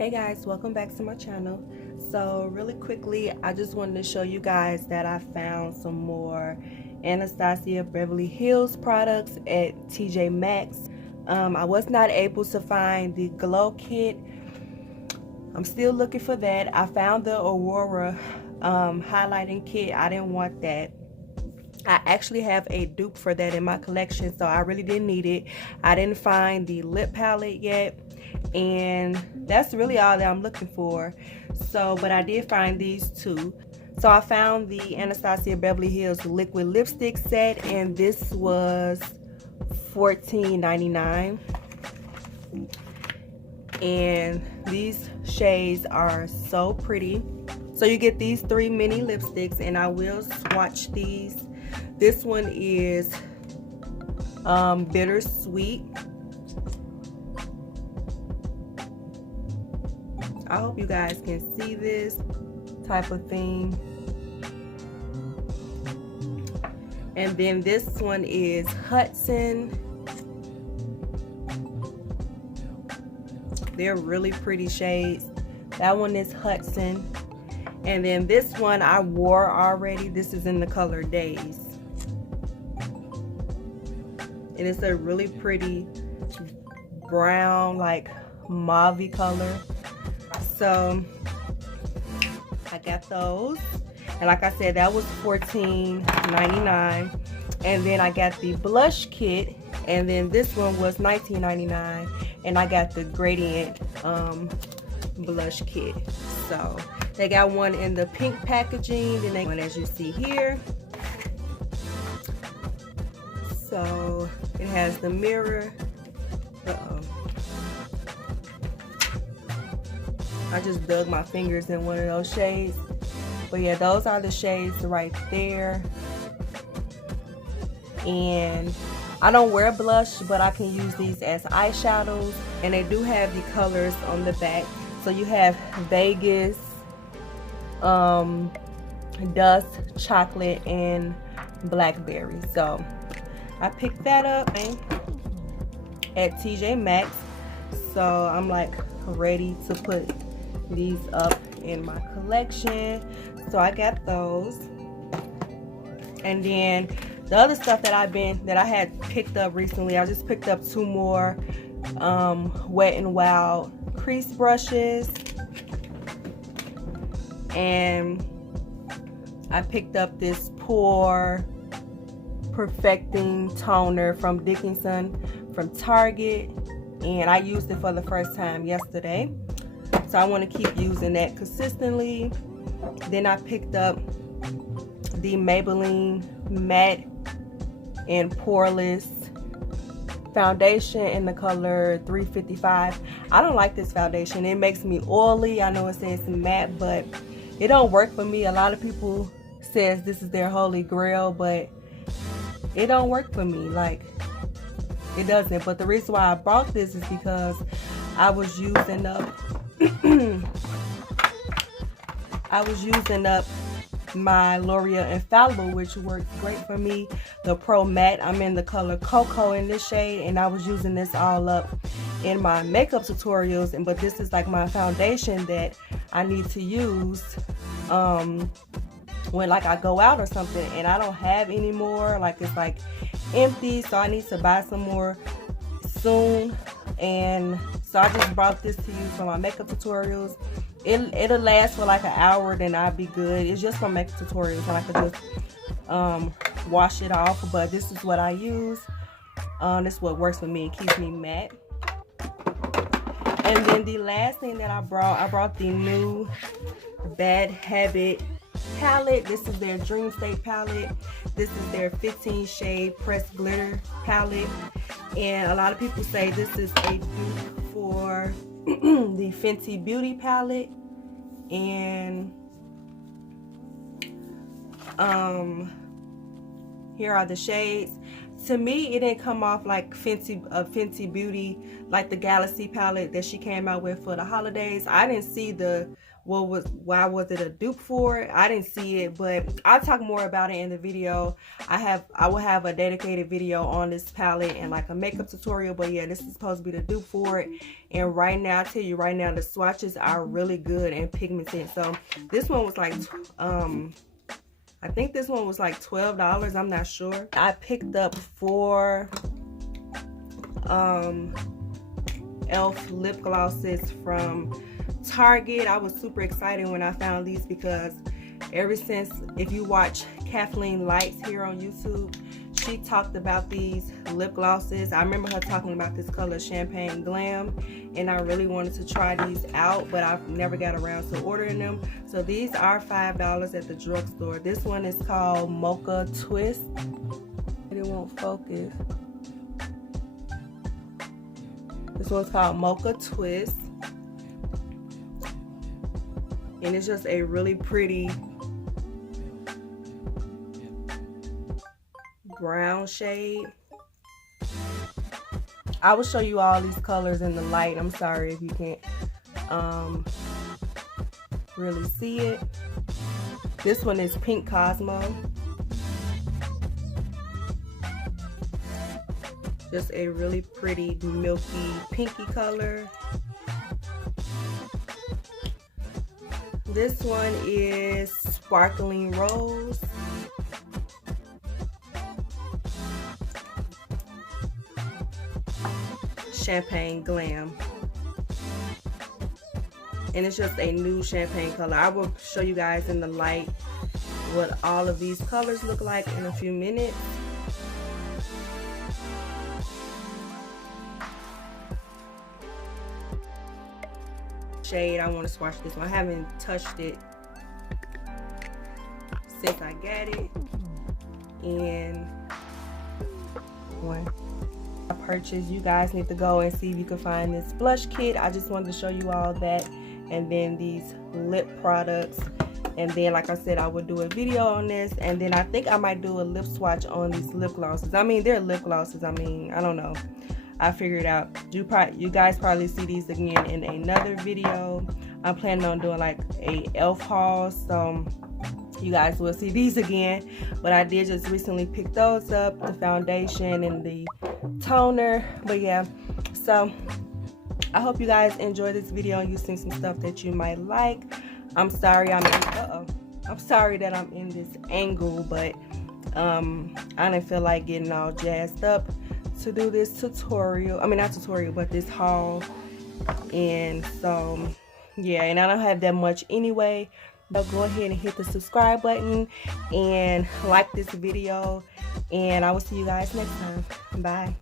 Hey guys, welcome back to my channel. So really quickly, I just wanted to show you guys that I found some more Anastasia Beverly Hills products at TJ Maxx. I was not able to find the glow kit. I'm still looking for that. I found the Aurora highlighting kit. I didn't want that. I actually have a dupe for that in my collection, so I really didn't need it. I didn't find the lip palette yet, and that's really all that I'm looking for. So, but I did find these two. So I found the Anastasia Beverly Hills liquid lipstick set, and this was $14.99. And these shades are so pretty. So you get these 3 mini lipsticks, and I will swatch these. This one is bittersweet. I hope you guys can see this type of thing. And then this one is Hudson. They're really pretty shades. That one is Hudson. And then this one I wore already. This is in the color Days. And it's a really pretty brown, like mauve color. So I got those. And like I said, that was $14.99. And then I got the blush kit. And then this one was $19.99. And I got the gradient blush kit. So they got one in the pink packaging, then they one as you see here. So it has the mirror. I just dug my fingers in one of those shades. But yeah, those are the shades right there. And I don't wear blush, but I can use these as eyeshadows. And they do have the colors on the back. So you have Vegas, Dust, Chocolate, and Blackberry. So I picked that up at TJ Maxx. So I'm like ready to put these up in my collection. So I got those. And then the other stuff that I had picked up recently, I just picked up 2 more Wet n Wild crease brushes, and I picked up this Pore Perfecting Toner from Dickinson from Target, and I used it for the first time yesterday, so I want to keep using that consistently. Then I picked up the Maybelline Matte and Poreless foundation in the color 355. I don't like this foundation. It makes me oily. I know it says matte, but it don't work for me. A lot of people says this is their holy grail, but it don't work for me. Like, it doesn't. But the reason why I bought this is because I was using up my L'Oreal Infallible, which works great for me. The Pro Matte, I'm in the color Cocoa in this shade, and I was using this all up in my makeup tutorials. But this is like my foundation that I need to use when like I go out or something, and I don't have any more. Like, it's like empty, so I need to buy some more soon. And so I just brought this to use for my makeup tutorials. It'll last for like an hour, then I'll be good. It's just for makeup tutorials, and I could just wash it off. But this is what I use. This is what works for me and keeps me matte. And then the last thing that I brought the new Bad Habit palette. This is their Dreamstate Palette. This is their 15 shade pressed glitter palette. And a lot of people say this is a dupe for the Fenty Beauty palette. And here are the shades. To me, it didn't come off like Fenty Beauty, like the Galaxy palette that she came out with for the holidays. I didn't see why was it a dupe for it. I didn't see it, but I'll talk more about it in the video. I will have a dedicated video on this palette and like a makeup tutorial, but yeah, this is supposed to be the dupe for it. And right now, I tell you right now, the swatches are really good and pigmented. So this one was like I think this one was like $12. I'm not sure. I picked up 4 e.l.f. lip glosses from Target. I was super excited when I found these because ever since, if you watch Kathleen Lights here on YouTube, she talked about these lip glosses. I remember her talking about this color Champagne Glam, and I really wanted to try these out, but I've never got around to ordering them. So these are $5 at the drugstore. This one is called Mocha Twist. It won't focus. This one's called Mocha Twist, and it's just a really pretty brown shade. I will show you all these colors in the light. I'm sorry if you can't really see it. This one is Pink Cosmo. Just a really pretty milky pinky color. This one is Sparkling Rose. Champagne Glam, and it's just a new champagne color. I will show you guys in the light what all of these colors look like in a few minutes. Shade, I want to swatch this one. I haven't touched it since I got it, and one I purchased. You guys need to go and see if you can find this blush kit. I just wanted to show you all that, and then these lip products, and then like I said, I would do a video on this, and then I think I might do a lip swatch on these lip glosses. I mean, they're lip glosses. I mean, I don't know, I figured out. You guys probably see these again in another video. I'm planning on doing like a e.l.f. haul, so you guys will see these again. But I did just recently pick those up, the foundation and the toner. But yeah, so I hope you guys enjoy this video and you see some stuff that you might like. I'm sorry I'm sorry that I'm in this angle, but I didn't feel like getting all jazzed up to do this tutorial. I mean, not tutorial, but this haul. And so yeah, and I don't have that much anyway. So go ahead and hit the subscribe button and like this video, and I will see you guys next time. Bye.